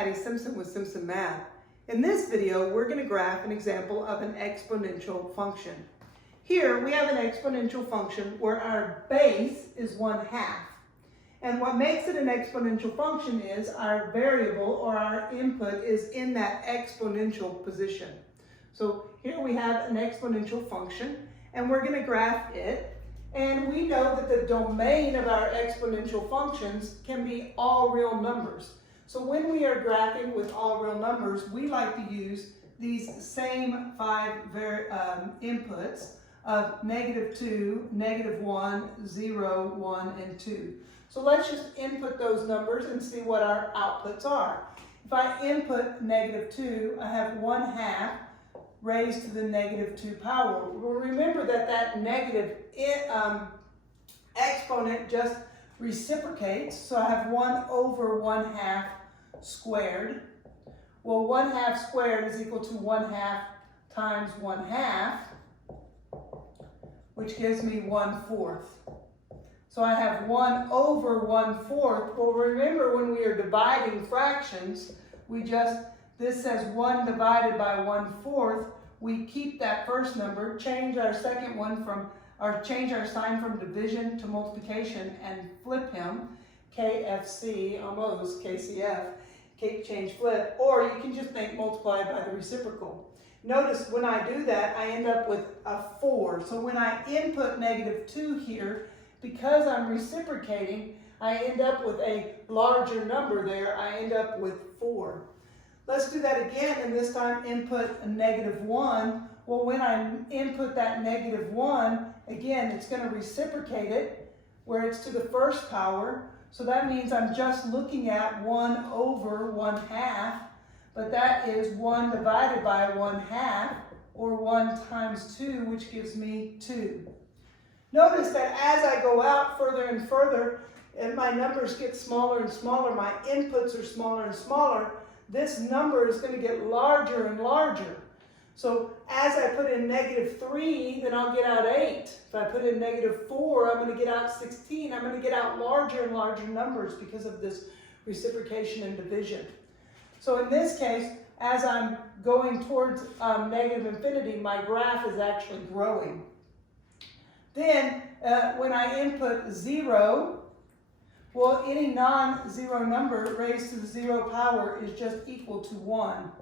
Patty Simpson with Simpson Math. In this video, we're going to graph an example of an exponential function. Here we have an exponential function where our base is 1/2. And what makes it an exponential function is our variable or our input is in that exponential position. So here we have an exponential function and we're going to graph it. And we know that the domain of our exponential functions can be all real numbers. So when we are graphing with all real numbers, we like to use these same five inputs of -2, -1, 0, 1, and 2. So let's just input those numbers and see what our outputs are. If I input -2, I have 1/2 raised to the -2 power. Well, remember that negative exponent just reciprocates, so I have 1 over 1/2 squared. Well, 1/2 squared is equal to 1/2 times 1/2, which gives me 1/4. So I have 1 over 1/4. Well, remember when we are dividing fractions, this says 1 divided by 1/4. We keep that first number, change our second one change our sign from division to multiplication and flip him, KFC, almost KCF, change flip, or you can just think multiply by the reciprocal. Notice when I do that, I end up with a 4. So when I input -2 here, because I'm reciprocating, I end up with a larger number there. I end up with 4. Let's do that again, and this time input a -1. Well, when I input that -1, again, it's going to reciprocate it, where it's to the first power. So that means I'm just looking at 1 over 1/2, but that is 1 divided by 1/2, or 1 times 2, which gives me 2. Notice that as I go out further and further, and my numbers get smaller and smaller, my inputs are smaller and smaller, this number is going to get larger and larger. So as I put in -3, then I'll get out 8. If I put in -4, I'm going to get out 16. I'm going to get out larger and larger numbers because of this reciprocation and division. So in this case, as I'm going towards negative infinity, my graph is actually growing. Then when I input 0, well, any non-zero number raised to the 0 power is just equal to 1.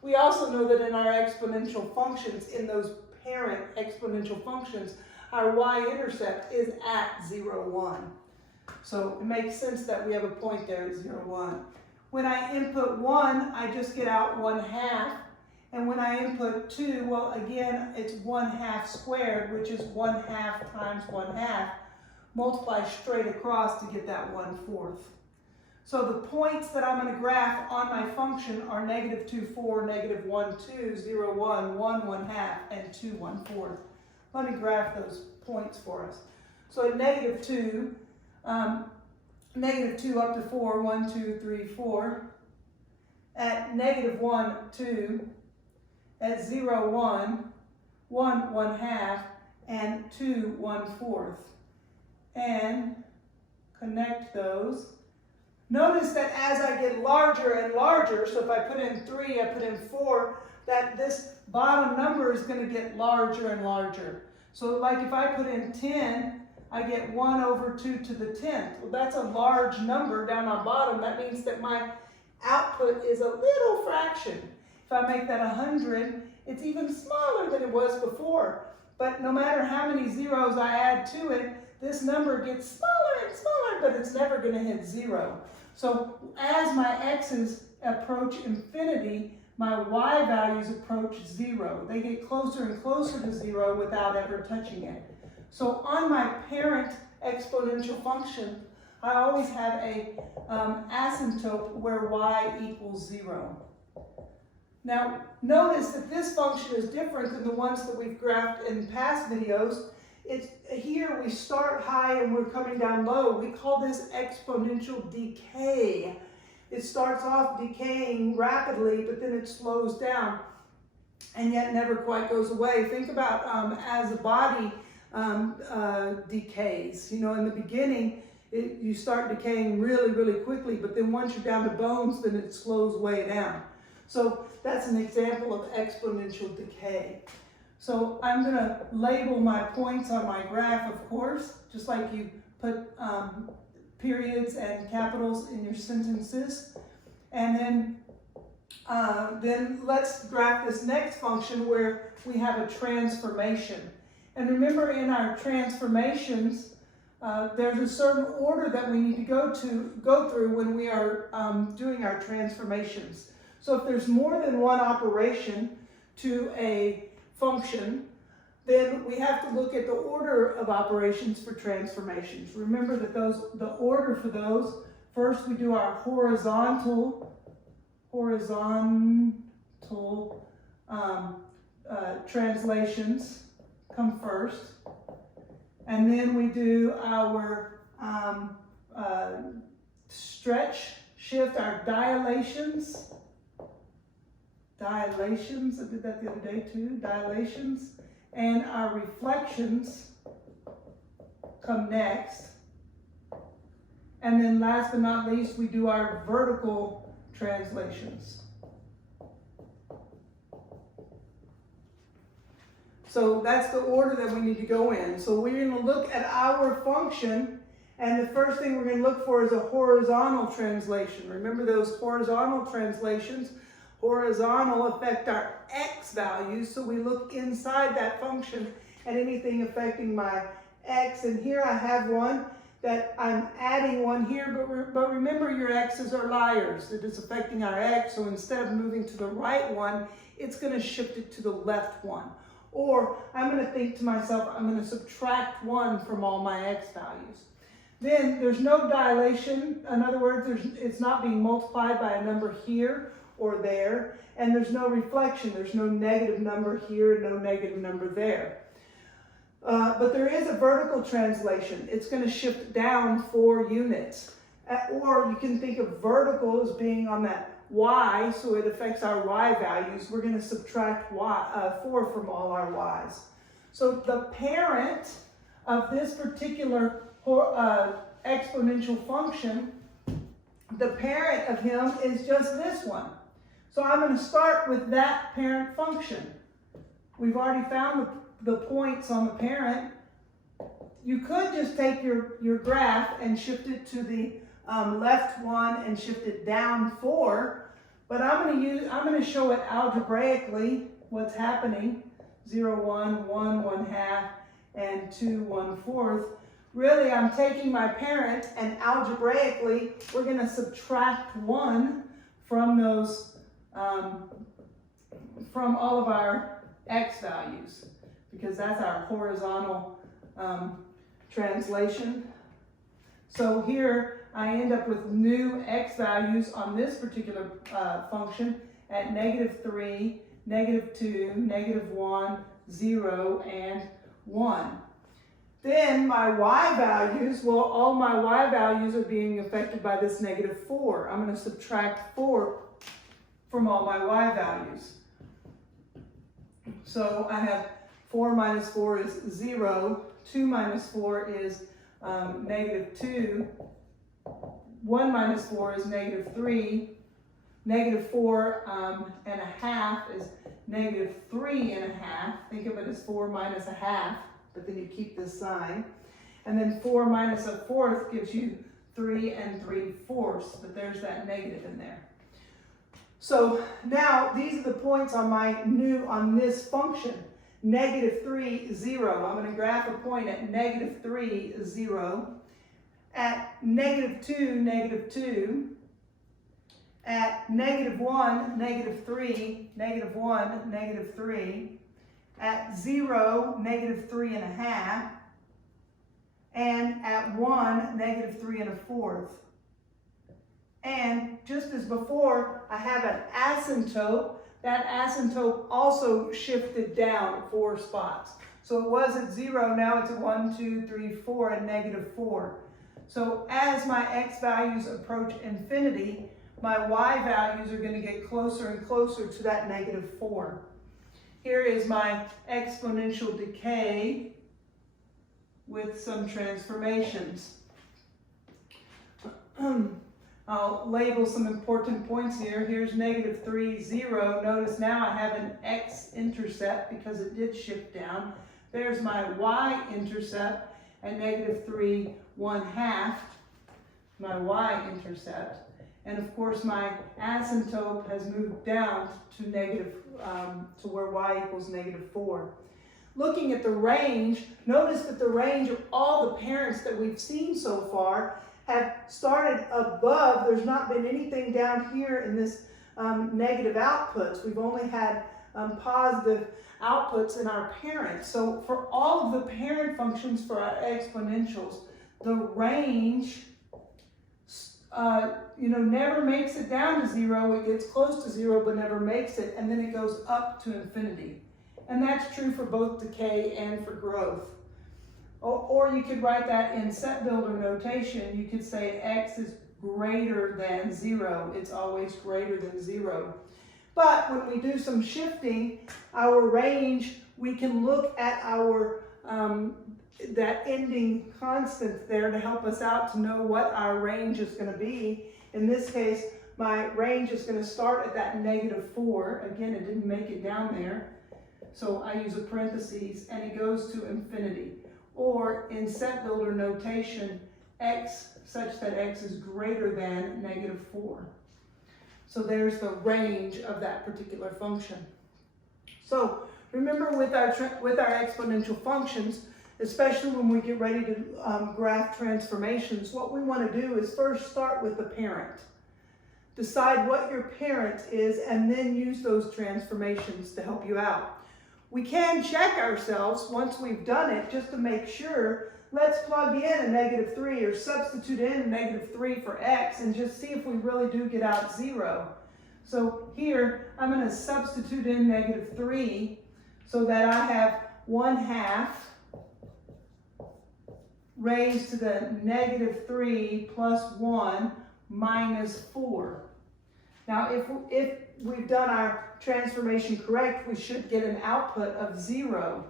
We also know that in our exponential functions, in those parent exponential functions, our y-intercept is at 0, 1. So it makes sense that we have a point there at 0, 1. When I input 1, I just get out 1/2. And when I input 2, well, again, it's 1/2 squared, which is 1/2 times 1/2. Multiply straight across to get that 1/4. So the points that I'm going to graph on my function are -2, 4, -1, 2, 0, 1, 1, 1/2, and 2, 1/4. Let me graph those points for us. So at -2, -2 up to 4, 1, 2, 3, 4. At -1, 2. At 0, 1, 1, 1/2, and 2, 1/4. And connect those. Notice that as I get larger and larger, so if I put in 3, I put in 4, that this bottom number is going to get larger and larger. So like if I put in 10, I get 1 over 2 to the 10th. Well, that's a large number down on bottom. That means that my output is a little fraction. If I make that 100, it's even smaller than it was before. But no matter how many zeros I add to it, this number gets smaller and smaller, but it's never going to hit 0. So as my x's approach infinity, my y values approach 0. They get closer and closer to 0 without ever touching it. So on my parent exponential function, I always have a asymptote where y equals 0. Now, notice that this function is different than the ones that we've graphed in past videos. Here we start high and we're coming down low. We call this exponential decay. It starts off decaying rapidly, but then it slows down and yet never quite goes away. Think about as a body decays. You know, in the beginning, you start decaying really, really quickly, but then once you're down to bones, then it slows way down. So that's an example of exponential decay. So I'm going to label my points on my graph, of course, just like you put periods and capitals in your sentences. And then let's graph this next function where we have a transformation. And remember, in our transformations, there's a certain order that we need to go through when we are doing our transformations. So if there's more than one operation to a function, then we have to look at the order of operations for transformations. Remember that the order for those, first we do our horizontal translations come first, and then we do our stretch, shift, our dilations. I did that the other day too, dilations, and our reflections come next. And then last but not least, we do our vertical translations. So that's the order that we need to go in. So we're going to look at our function, and the first thing we're going to look for is a horizontal translation. Remember those horizontal translations? Horizontal affect our x values, so we look inside that function at anything affecting my x. And here I have one that I'm adding one here, but remember your x's are liars. It is affecting our x, so instead of moving to the right one, it's going to shift it to the left one. Or I'm going to think to myself, I'm going to subtract 1 from all my x values. Then there's no dilation. In other words, it's not being multiplied by a number here or there. And there's no reflection. There's no negative number here and no negative number there. But there is a vertical translation. It's going to shift down 4 units. Or you can think of vertical as being on that y, so it affects our y values. We're going to subtract 4 from all our y's. So the parent of this particular exponential function, the parent of him is just this one. So I'm going to start with that parent function. We've already found the points on the parent. You could just take your graph and shift it to the left one and shift it down 4, but I'm going to show it algebraically what's happening. 0, 1, 1, 1/2, and 2, 1/4. Really, I'm taking my parent, and algebraically, we're going to subtract 1 from those, from all of our x values, because that's our horizontal translation. So here, I end up with new x values on this particular function at -3, -2, -1, 0, and 1. Then my y values, well, all my y values are being affected by this -4. I'm going to subtract 4 from all my y values. So I have 4 minus 4 is 0, 2 minus 4 is -2, 1 minus 4 is -3, -4 and a half is -3 and a half. Think of it as 4 minus a half, but then you keep this sign. And then 4 minus a fourth gives you 3 3/4, but there's that negative in there. So now these are the points on this function. -3, 0. I'm going to graph a point at -3, 0. At -2, -2. At -1, -3, -1, -3. At 0, -3 and a half. And at 1, -3 1/4. And just as before, I have an asymptote. That asymptote also shifted down 4 spots. So it was at 0, now it's at 1, 2, 3, 4, and -4. So as my x values approach infinity, my y values are going to get closer and closer to that -4. Here is my exponential decay with some transformations. I'll label some important points here. Here's negative 3, 0. Notice now I have an x-intercept because it did shift down. There's my y-intercept at negative 3, 1/2, my y-intercept. And of course my asymptote has moved down to negative, to where y equals negative 4. Looking at the range, notice that the range of all the parents that we've seen so far have started above. There's not been anything down here in this negative outputs. We've only had positive outputs in our parents. So for all of the parent functions for our exponentials, the range never makes it down to 0. It gets close to 0 but never makes it, and then it goes up to infinity. And that's true for both decay and for growth. Or you could write that in set builder notation. You could say x is greater than 0. It's always greater than 0. But when we do some shifting, our range, we can look at our that ending constant there to help us out to know what our range is going to be. In this case, my range is going to start at that negative 4. Again, it didn't make it down there. So I use a parentheses, and it goes to infinity. Or in set builder notation, x such that x is greater than negative 4. So there's the range of that particular function. So remember with our exponential functions, especially when we get ready to graph transformations, what we want to do is first start with the parent. Decide what your parent is and then use those transformations to help you out. We can check ourselves once we've done it just to make sure. Let's plug in a negative 3 or substitute in a negative 3 for x and just see if we really do get out 0. So here I'm going to substitute in negative 3 so that I have 1/2 raised to the negative 3 plus 1 minus 4. Now if we've done our transformation correct, we should get an output of 0.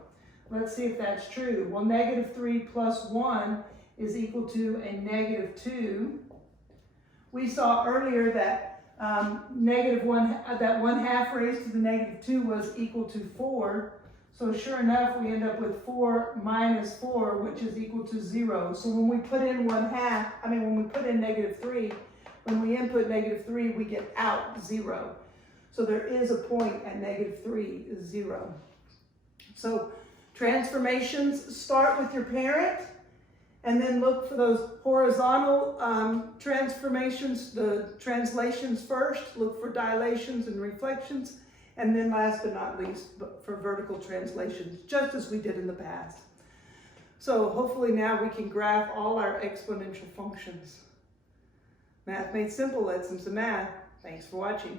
Let's see if that's true. Well, negative 3 plus 1 is equal to a negative 2. We saw earlier that negative 1, that 1/2 raised to the negative 2 was equal to 4. So sure enough, we end up with 4 minus 4, which is equal to 0. So when we put in when we put in negative 3, when we input negative 3, we get out 0. So there is a point at negative 3 is 0. So transformations start with your parent, and then look for those horizontal transformations, the translations first. Look for dilations and reflections, and then last but not least, for vertical translations, just as we did in the past. So hopefully now we can graph all our exponential functions. Math Made Simple, let's do some math. Thanks for watching.